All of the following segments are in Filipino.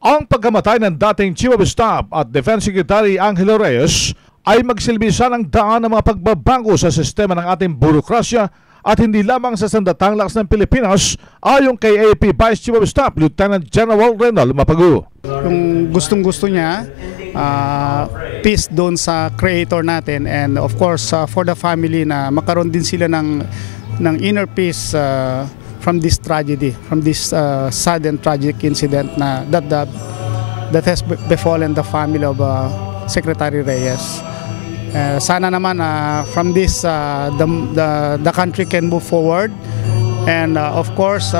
Ang pagkamatay ng dating Chief of Staff at Defense Secretary Angelo Reyes ay magsilbisa ng daan ng mga pagbabago sa sistema ng ating burokrasya at hindi lamang sa sandatang lakas ng Pilipinas ayon kay AFP Vice Chief of Staff Lieutenant General Renal Mapagu. Yung gustong-gusto niya, peace doon sa creator natin, and of course for the family na makaroon din sila ng inner peace from this tragedy, from this sad and tragic incident that has befallen the family of Secretary Reyes. Sana naman from this the country can move forward, and of course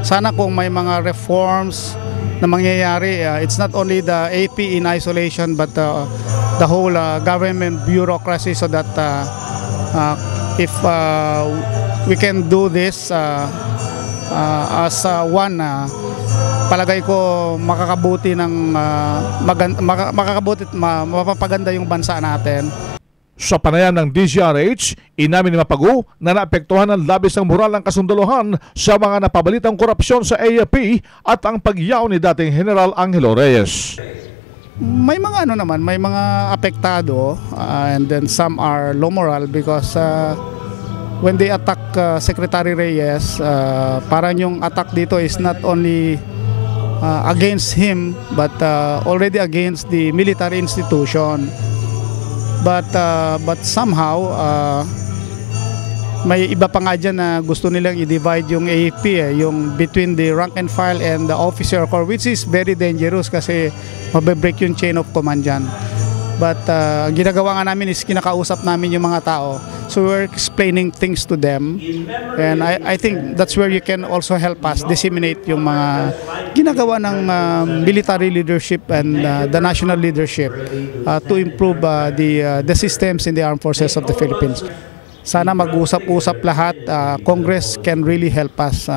sana kung may mga reforms na mangyayari, it's not only the AP in isolation but the whole government bureaucracy, so that if we can do this as one, palagay ko makakabuti ng mapapaganda yung bansa natin. Sa panayam ng DZRH, inamin ni Mapagu na naapektuhan ng labis ang moral ng kasundaluhan sa mga napabalitang korupsyon sa AFP at ang pagyaw ni dating General Angelo Reyes. May mga may mga apektado, and then some are low moral because when they attack Secretary Reyes, parang yung attack dito is not only against him but already against the military institution. But somehow may iba pa nga dyan na gusto nilang i-divide yung AFP, yung between the rank and file and the officer corps, which is very dangerous kasi mabibreak yung chain of command dyan. But ginagawa nga namin is kinakausap namin yung mga tao, so we're explaining things to them, and I think that's where you can also help us disseminate yung mga ginagawa ng military leadership and the national leadership to improve the systems in the armed forces of the Philippines. Sana mag-usap-usap lahat. Congress can really help us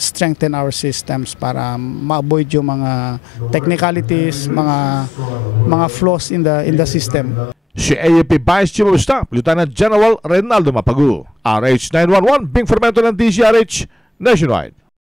strengthen our systems para ma-avoid yung mga technicalities, mga flaws in the system. Si AFP Vice Chief of Staff Lieutenant General Renaldo Mapagu, RH 911, Bing Fermento ng DZRH Nationwide.